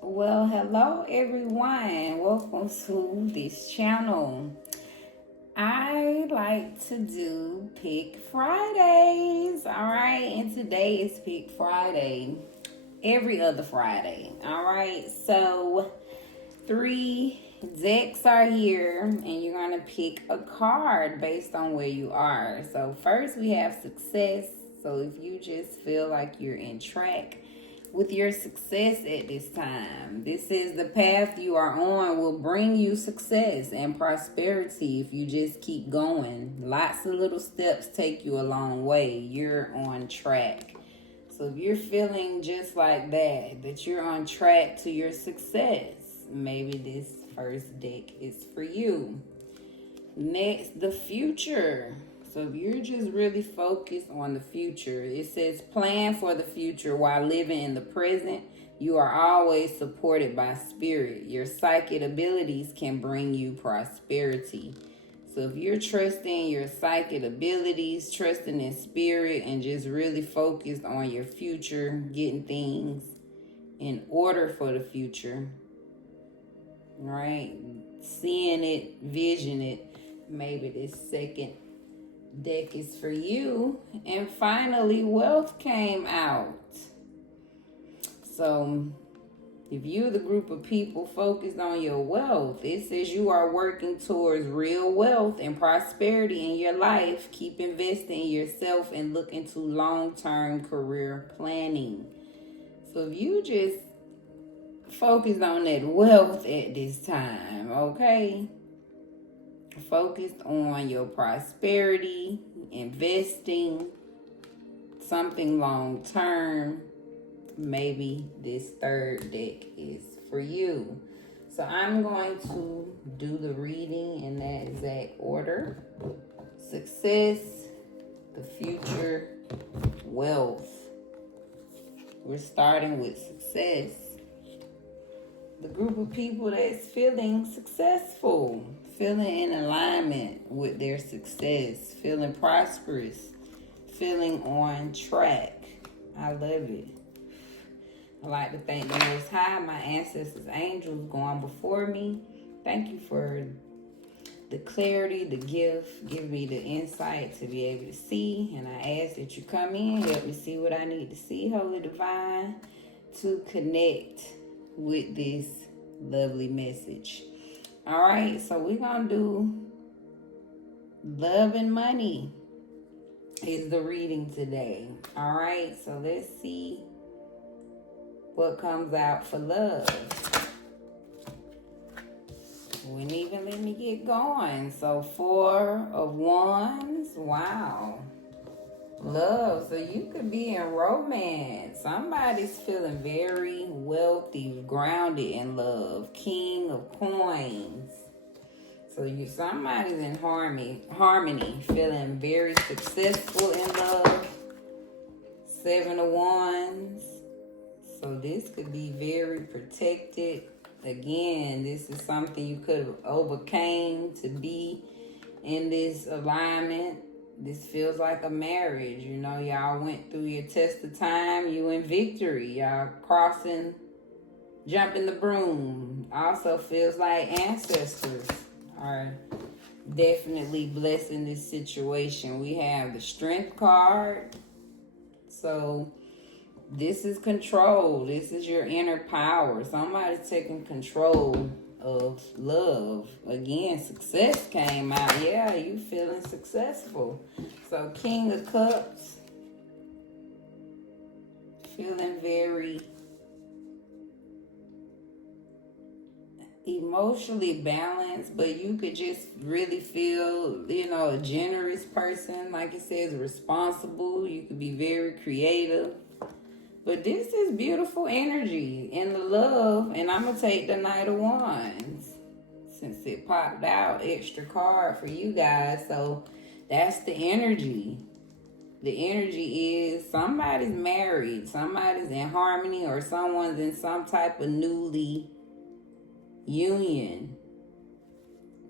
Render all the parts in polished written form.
Well, hello everyone. Welcome to this channel. I like to do Pick Fridays. Alright, and today is Pick Friday. Every other Friday. Alright, so 3 decks are here, and you're going to pick a card based on where you are. So, first we have success. So, if you just feel like you're in track with your success at this time, this is the path you are on, will bring you success and prosperity if you just keep going. Lots of little steps take you a long way. You're on track. So if you're feeling just like that you're on track to your success, maybe this first deck is for you. Next, the future. So if you're just really focused on the future, it says plan for the future while living in the present. You are always supported by spirit. Your psychic abilities can bring you prosperity. So if you're trusting your psychic abilities, trusting in spirit, and just really focused on your future, getting things in order for the future, right? Seeing it, vision it, maybe this second deck is for you. And finally, wealth came out. So if you're the group of people focused on your wealth, it says you are working towards real wealth and prosperity in your life. Keep investing in yourself and look into long-term career planning. So if you just focused on that wealth at this time, okay? Focused on your prosperity, investing, something long-term, maybe this third deck is for you. So I'm going to do the reading in that exact order. Success, the future, wealth. We're starting with success. The group of people that's feeling successful, feeling in alignment with their success, feeling prosperous, feeling on track. I love it. I like to thank the Most High, my ancestors, angels going before me. Thank you for the clarity, the gift. Give me the insight to be able to see. And I ask that you come in, help me see what I need to see, Holy Divine, to connect with this lovely message. All right, so we're going to do love and money is the reading today. All right, so let's see what comes out for love. Wouldn't even let me get going. So 4 of Wands. Wow. Love. So you could be in romance. Somebody's feeling very wealthy, grounded in love. King of Coins. So somebody's in harmony, feeling very successful in love. 7 of Wands. So this could be very protected. Again, this is something you could have overcame to be in this alignment. This feels like a marriage. You know, y'all went through your test of time. You in victory. Y'all crossing, jumping the broom. Also feels like ancestors are definitely blessing this situation. We have the Strength card. So this is control. This is your inner power. Somebody's taking control of love. Again, success came out. Yeah, you feeling successful. So King of Cups. Feeling very emotionally balanced, but you could just really feel, a generous person. Like it says, responsible. You could be very creative. But this is beautiful energy in the love. And I'm going to take the Knight of Wands since it popped out. Extra card for you guys. So that's the energy. The energy is somebody's married. Somebody's in harmony, or someone's in some type of newly union.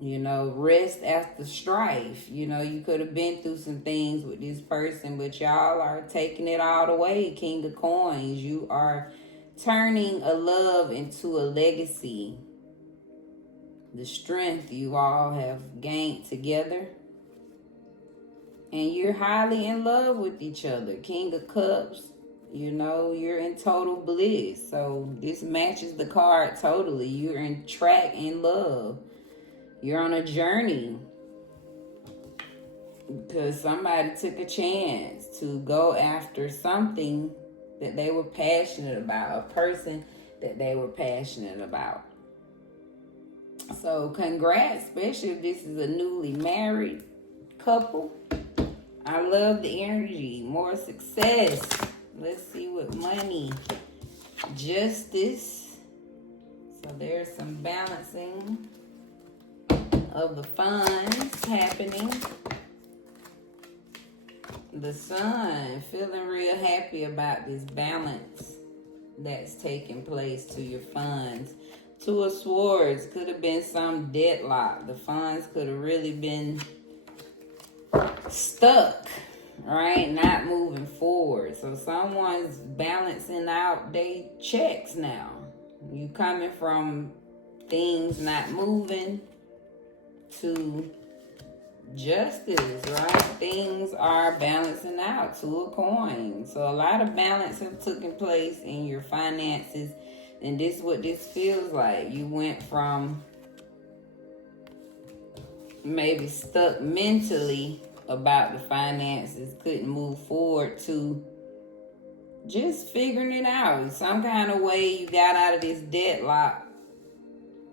Rest after strife. You could have been through some things with this person, but y'all are taking it all the way. King of Coins. You are turning a love into a legacy. The strength you all have gained together. And you're highly in love with each other. King of Cups, you know, you're in total bliss. So this matches the card totally. You're in track in love. You're on a journey. Because somebody took a chance to go after something that they were passionate about. A person that they were passionate about. So congrats, especially if this is a newly married couple. I love the energy. More success. Let's see what money. Justice. So there's some balancing of the funds happening. The Sun. Feeling real happy about this balance that's taking place to your funds. Two of Swords. Could have been some deadlock. The funds could have really been stuck, right? Not moving forward. So someone's balancing out their checks now. You coming from things not moving to justice, right? Things are balancing out. Two of Coins. So a lot of balance have taken place in your finances. And this is what this feels like. You went from maybe stuck mentally about the finances, couldn't move forward, to just figuring it out. Some kind of way you got out of this deadlock,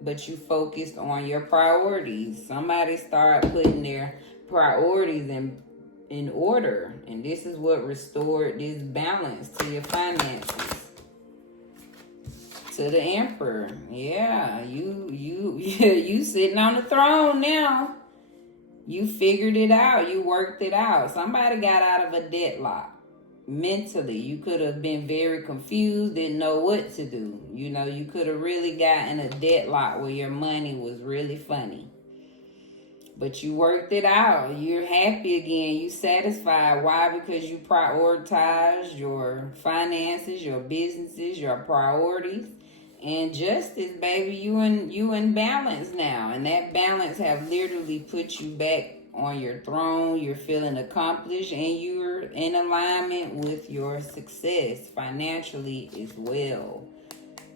but you focused on your priorities. Somebody started putting their priorities in order, and this is what restored this balance to your finances. To the Emperor. Yeah, you sitting on the throne now. You figured it out. You worked it out. Somebody got out of a deadlock. Mentally, you could have been very confused, didn't know what to do. You know, you could have really gotten a deadlock where your money was really funny. But you worked it out. You're happy again. You satisfied. Why? Because you prioritized your finances, your businesses, your priorities. And justice, baby, you in balance now. And that balance have literally put you back on your throne. You're feeling accomplished, and you're in alignment with your success financially as well.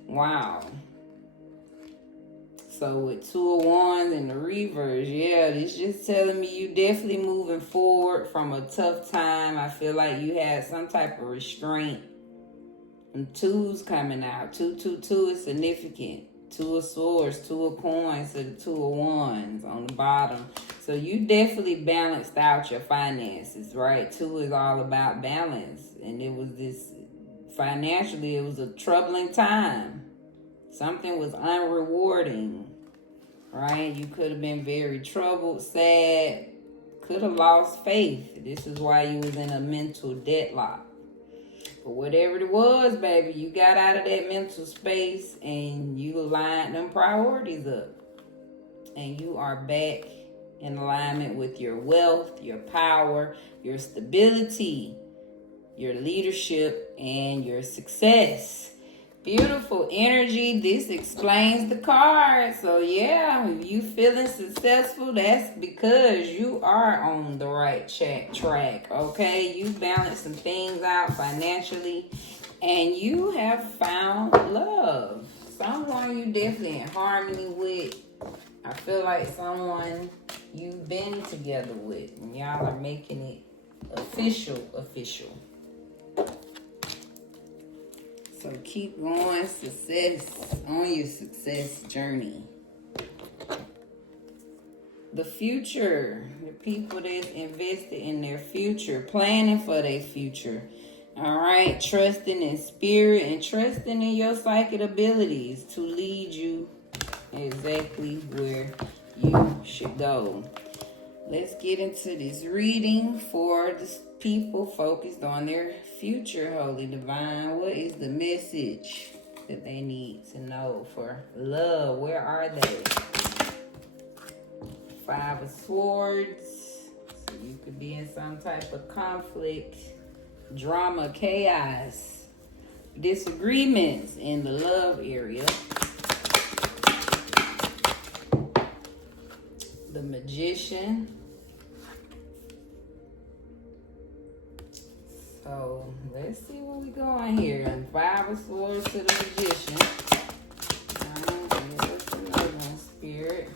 Wow. So with Two of Wands in the reverse, yeah, it's just telling me you definitely moving forward from a tough time. I feel like you had some type of restraint. And twos coming out. 222 is significant. Two of Swords, Two of Coins, to the Two of Wands on the bottom. So you definitely balanced out your finances, right? Two is all about balance. And it was this, financially, it was a troubling time. Something was unrewarding, right? You could have been very troubled, sad, could have lost faith. This is why you was in a mental deadlock. But whatever it was, baby, you got out of that mental space and you aligned them priorities up. And you are back in alignment with your wealth, your power, your stability, your leadership, and your success. Beautiful energy. This explains the card. So yeah, if you feeling successful, that's because you are on the right track. Okay, you balance some things out financially, and you have found love. Someone you definitely in harmony with. I feel like someone you've been together with, and y'all are making it official. So keep going, success, on your success journey. The future, the people that's invested in their future, planning for their future. All right, trusting in spirit and trusting in your psychic abilities to lead you exactly where you should go. Let's get into this reading for the people focused on their future, Holy Divine. What is the message that they need to know for love? Where are they? Five of Swords. So you could be in some type of conflict, drama, chaos. disagreements in the love area. The Magician. So let's see what we going here. And 5 of Swords to the Magician. Give us another one, Spirit.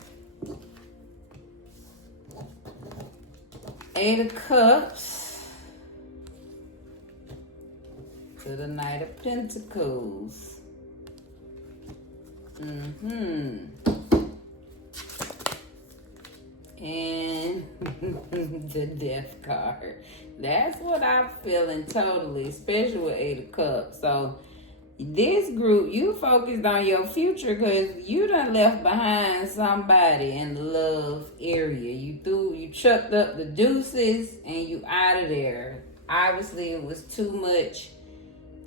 8 of Cups to the Knight of Pentacles. And the Death card. That's what I'm feeling totally, especially with 8 of Cups. So this group, you focused on your future because you done left behind somebody in the love area. You chucked up the deuces and you out of there. Obviously, it was too much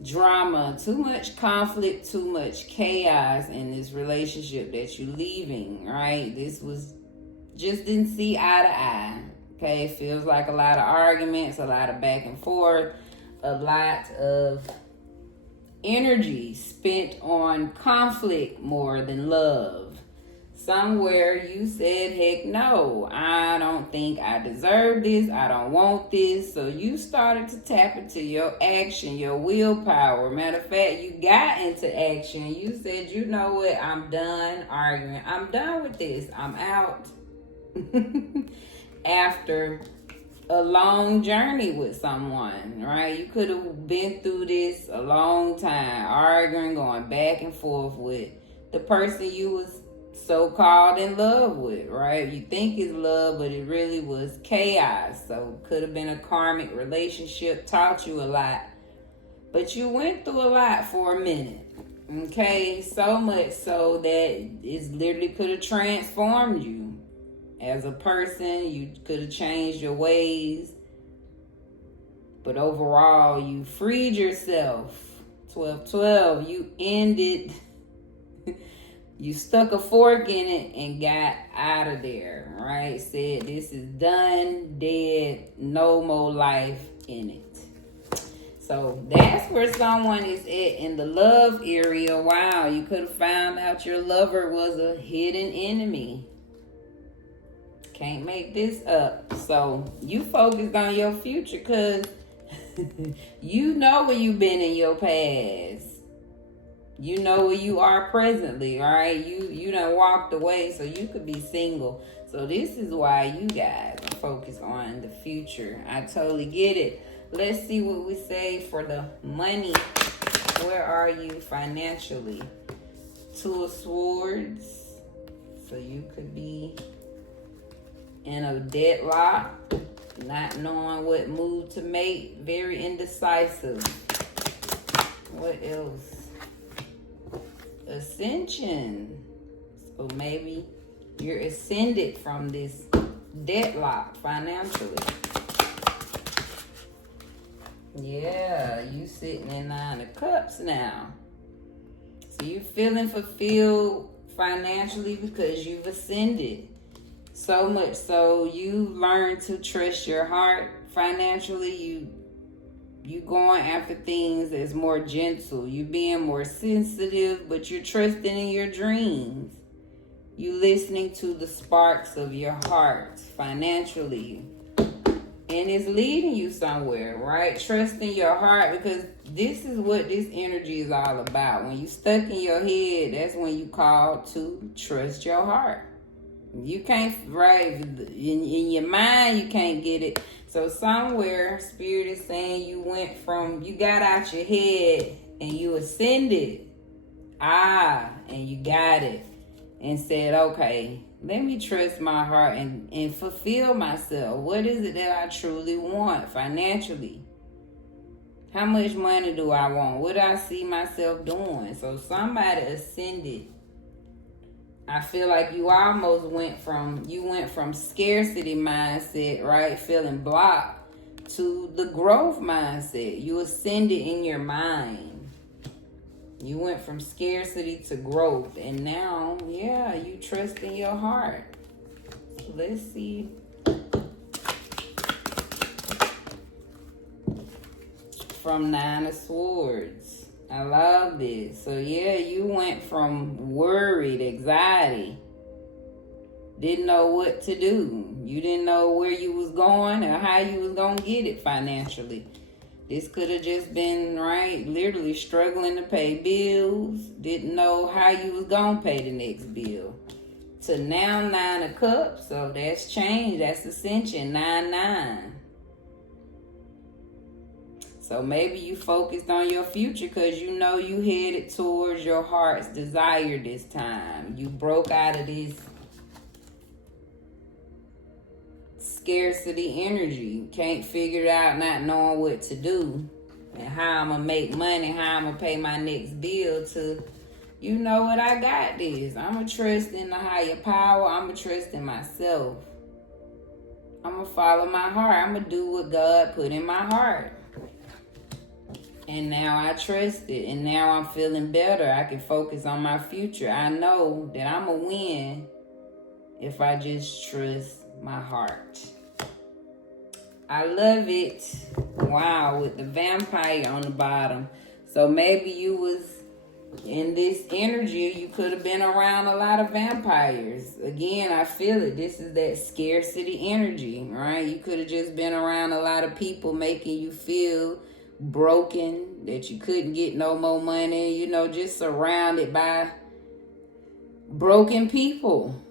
drama, too much conflict, too much chaos in this relationship that you leaving, right? This was just didn't see eye to eye. Okay, feels like a lot of arguments, a lot of back and forth, a lot of energy spent on conflict more than love. Somewhere you said, heck no, I don't think I deserve this, I don't want this. So you started to tap into your action, your willpower. Matter of fact, you got into action. You said, you know what, I'm done arguing. I'm done with this. I'm out. After a long journey with someone, right? You could have been through this a long time, arguing, going back and forth with the person you was so-called in love with, right? You think it's love, but it really was chaos. So could have been a karmic relationship, taught you a lot, but you went through a lot for a minute. Okay, so much so that it literally could have transformed you. As a person, you could have changed your ways. But overall, you freed yourself. 12-12, you ended. You stuck a fork in it and got out of there, right? Said, this is done, dead, no more life in it. So that's where someone is at in the love area. Wow, you could have found out your lover was a hidden enemy. Can't make this up. So you focused on your future because you know where you've been in your past. You know where you are presently, right? You done walked away so you could be single. So this is why you guys are focused on the future. I totally get it. Let's see what we say for the money. Where are you financially? 2 of Swords. So you could be in a deadlock, not knowing what move to make, very indecisive. What else? Ascension. So maybe you're ascended from this deadlock financially. Yeah, you sitting in 9 of Cups now. So you're feeling fulfilled financially because you've ascended. So much so you learn to trust your heart financially. You going after things that's more gentle. You being more sensitive, but you're trusting in your dreams. You listening to the sparks of your heart financially. And it's leading you somewhere, right? Trusting your heart, because this is what this energy is all about. When you stuck in your head, that's when you call to trust your heart. You can't, right, in your mind, you can't get it. So somewhere, Spirit is saying you got out your head and you ascended. And you got it. And said, okay, let me trust my heart and fulfill myself. What is it that I truly want financially? How much money do I want? What do I see myself doing? So somebody ascended. I feel like you almost went from scarcity mindset, right? Feeling blocked, to the growth mindset. You ascended in your mind. You went from scarcity to growth. And now, yeah, you trust in your heart. So let's see. From 9 of Swords. I love this. So yeah, you went from worried, anxiety, didn't know what to do. You didn't know where you was going or how you was going to get it financially. This could have just been, right, literally struggling to pay bills, didn't know how you was going to pay the next bill. To now 9 of Cups, so that's change, that's ascension, 9-9. So maybe you focused on your future because you know you headed towards your heart's desire this time. You broke out of this scarcity energy. Can't figure it out, not knowing what to do and how I'm going to make money, how I'm going to pay my next bill, to, you know what, I got this. I'm going to trust in the higher power. I'm going to trust in myself. I'm going to follow my heart. I'm going to do what God put in my heart. And now I trust it. And now I'm feeling better. I can focus on my future. I know that I'm going to win if I just trust my heart. I love it. Wow, with the vampire on the bottom. So maybe you was in this energy, you could have been around a lot of vampires. Again, I feel it. This is that scarcity energy, right? You could have just been around a lot of people making you feel broken, that you couldn't get no more money, you know, just surrounded by broken people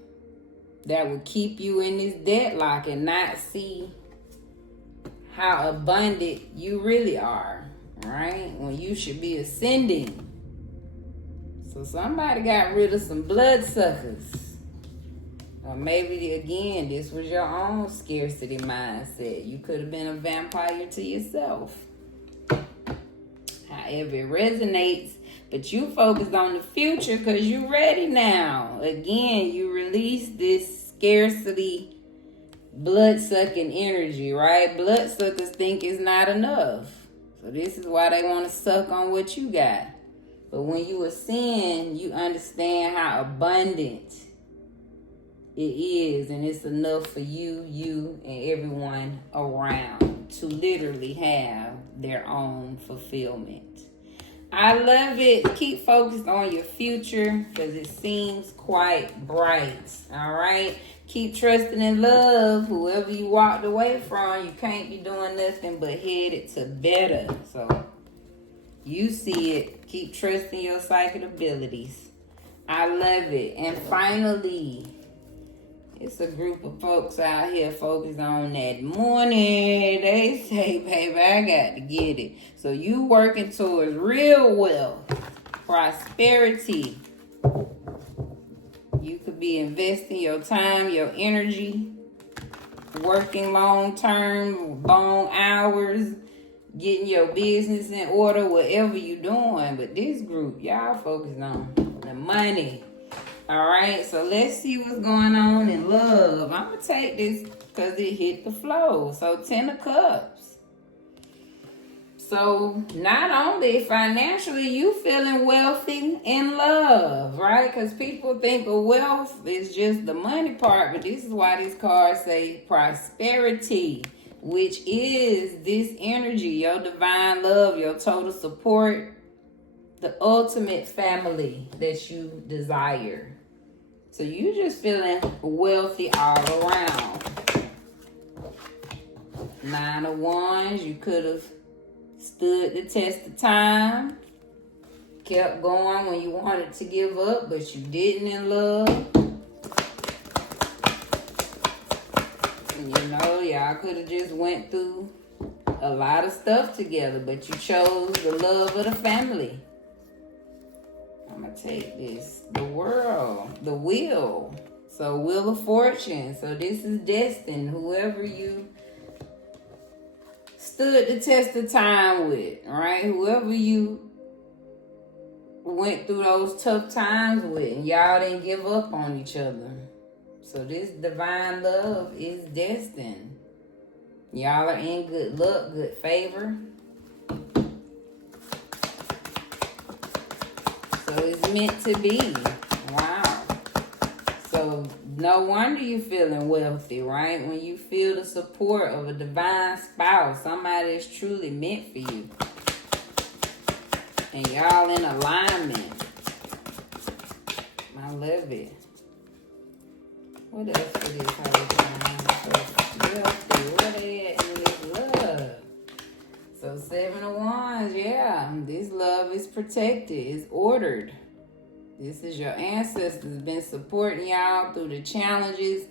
that would keep you in this deadlock and not see how abundant you really are, right? When you should be ascending. So somebody got rid of some bloodsuckers. Or maybe, again, this was your own scarcity mindset. You could have been a vampire to yourself. However, it resonates, but you focused on the future because you're ready now. Again, you release this scarcity, blood-sucking energy, right? Bloodsuckers think it's not enough. So this is why they want to suck on what you got. But when you ascend, you understand how abundant it is, and it's enough for you, and everyone around to literally have their own fulfillment. I love it. Keep focused on your future because it seems quite bright. All right. Keep trusting in love. Whoever you walked away from, you can't be doing nothing but headed to better. So you see it. Keep trusting your psychic abilities. I love it. And finally, it's a group of folks out here focused on that money. They say, baby, I got to get it. So you working towards real wealth, prosperity. You could be investing your time, your energy, working long term, long hours, getting your business in order, whatever you doing. But this group, y'all focused on the money. All right, so let's see what's going on in love. I'm going to take this because it hit the flow. So 10 of Cups. So not only financially, you feeling wealthy in love, right? Because people think of wealth is just the money part. But this is why these cards say prosperity, which is this energy, your divine love, your total support, the ultimate family that you desire. So you just feeling wealthy all around. 9 of Wands, you could have stood the test of time, kept going when you wanted to give up, but you didn't in love. And you know, y'all could have just went through a lot of stuff together, but you chose the love of the family. I'm going to take this. The world. The wheel. So wheel of fortune. So this is destined. Whoever you stood the test of time with. Right? Whoever you went through those tough times with. And y'all didn't give up on each other. So this divine love is destined. Y'all are in good luck, good favor. So it's meant to be. Wow. So no wonder you're feeling wealthy, right? When you feel the support of a divine spouse, somebody that's truly meant for you. And y'all in alignment. I love it. What else for this holiday? Where they at in this love? So 7 of Wands, yeah. This love is protected. It's ordered. This is your ancestors been supporting y'all through the challenges,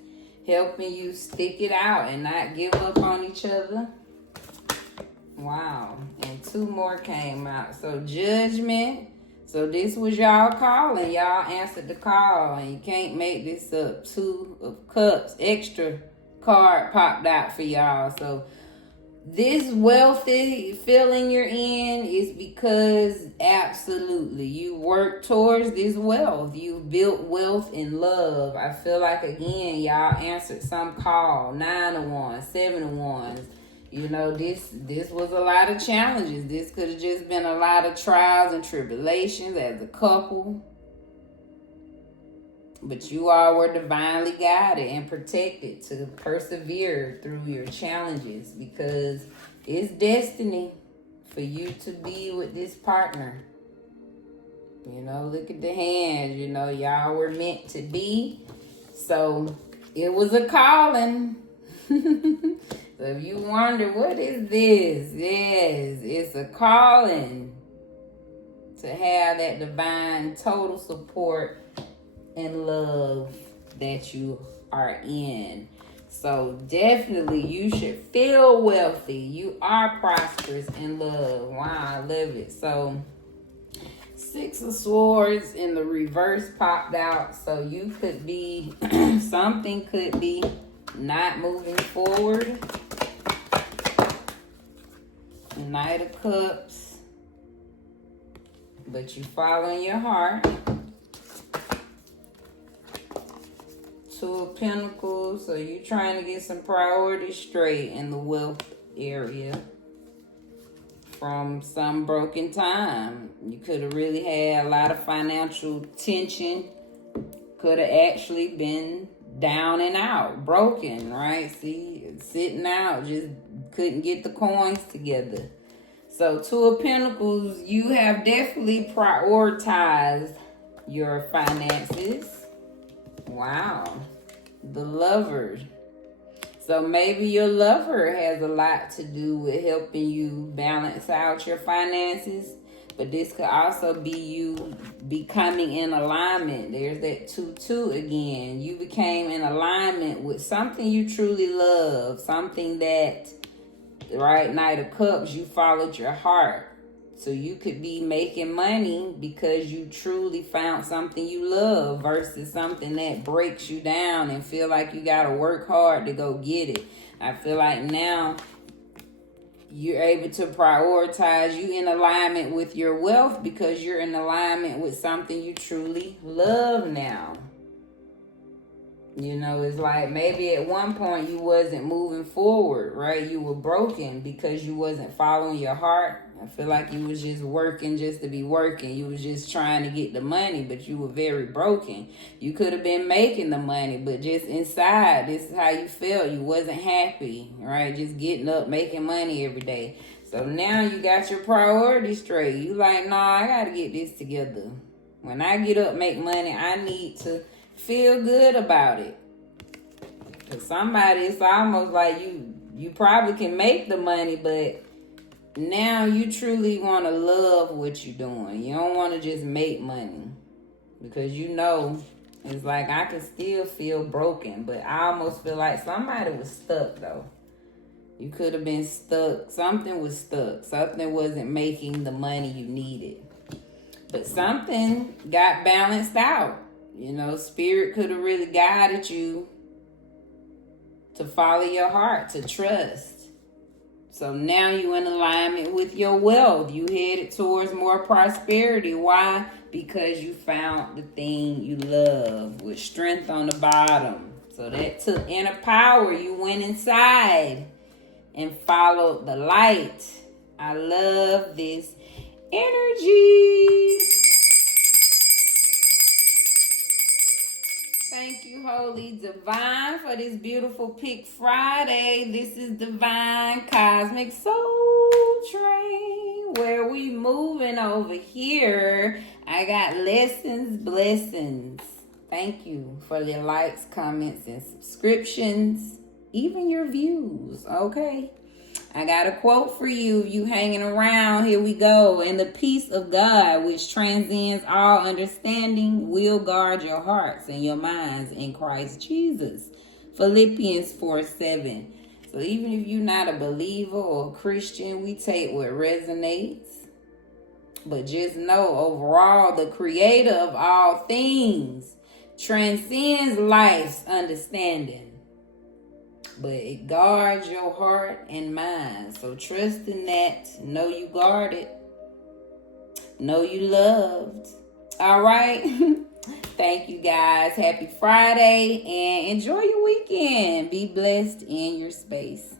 helping you stick it out and not give up on each other. Wow. And 2 more came out. So Judgment. So this was y'all calling. Y'all answered the call. And you can't make this up. 2 of Cups. Extra card popped out for y'all. So this wealthy feeling you're in is because absolutely you work towards this wealth. You've built wealth in love. I feel like, again, y'all answered some call. 9 of Wands, 7 of Wands. You know, this was a lot of challenges. This could have just been a lot of trials and tribulations as a couple. But you all were divinely guided and protected to persevere through your challenges because it's destiny for you to be with this partner. You know, look at the hands. You know, y'all were meant to be. So it was a calling. So if you wonder, what is this? Yes, it's a calling to have that divine total support and love that you are in. So definitely you should feel wealthy. You are prosperous in love. Wow, I love it. So 6 of Swords in the reverse popped out. So you could be, something could be not moving forward. Knight of Cups. But you following your heart. 2 of Pentacles. So you're trying to get some priorities straight in the wealth area from some broken time. You could have really had a lot of financial tension. Could have actually been down and out, broken, right? See, sitting out, just couldn't get the coins together. So 2 of Pentacles, you have definitely prioritized your finances. Wow. The Lover. So maybe your lover has a lot to do with helping you balance out your finances. But this could also be you becoming in alignment. There's that 2-2 again. You became in alignment with something you truly love. Something that, right, Knight of Cups, you followed your heart. So you could be making money because you truly found something you love versus something that breaks you down and feel like you got to work hard to go get it. I feel like now you're able to prioritize, you in alignment with your wealth because you're in alignment with something you truly love now. You know, it's like maybe at one point you wasn't moving forward, right? You were broken because you wasn't following your heart. I feel like you was just working just to be working. You was just trying to get the money, but you were very broken. You could have been making the money, but just inside, this is how you felt. You wasn't happy, right? Just getting up, making money every day. So now you got your priorities straight. You like, nah, I got to get this together. When I get up, make money, I need to feel good about it. Because somebody, it's almost like you probably can make the money, but now you truly want to love what you're doing. You don't want to just make money. Because you know, it's like I can still feel broken. But I almost feel like somebody was stuck though. You could have been stuck. Something was stuck. Something wasn't making the money you needed. But something got balanced out. You know, Spirit could have really guided you to follow your heart, to trust. So now you're in alignment with your wealth. You headed towards more prosperity. Why? Because you found the thing you love with strength on the bottom. So that took inner power. You went inside and followed the light. I love this energy. Thank you, Holy Divine, for this beautiful Pick Friday. This is Divine Cosmic Soul Train. Where we moving over here, I got lessons, blessings. Thank you for your likes, comments, and subscriptions, even your views, okay? I got a quote for you. If you hanging around, here we go. And the peace of God, which transcends all understanding, will guard your hearts and your minds in Christ Jesus. Philippians 4:7. So even if you're not a believer or a Christian, we take what resonates. But just know, overall, the creator of all things transcends life's understanding. But it guards your heart and mind. So trust in that. Know you guarded. Know you loved. All right. Thank you guys. Happy Friday and enjoy your weekend. Be blessed in your space.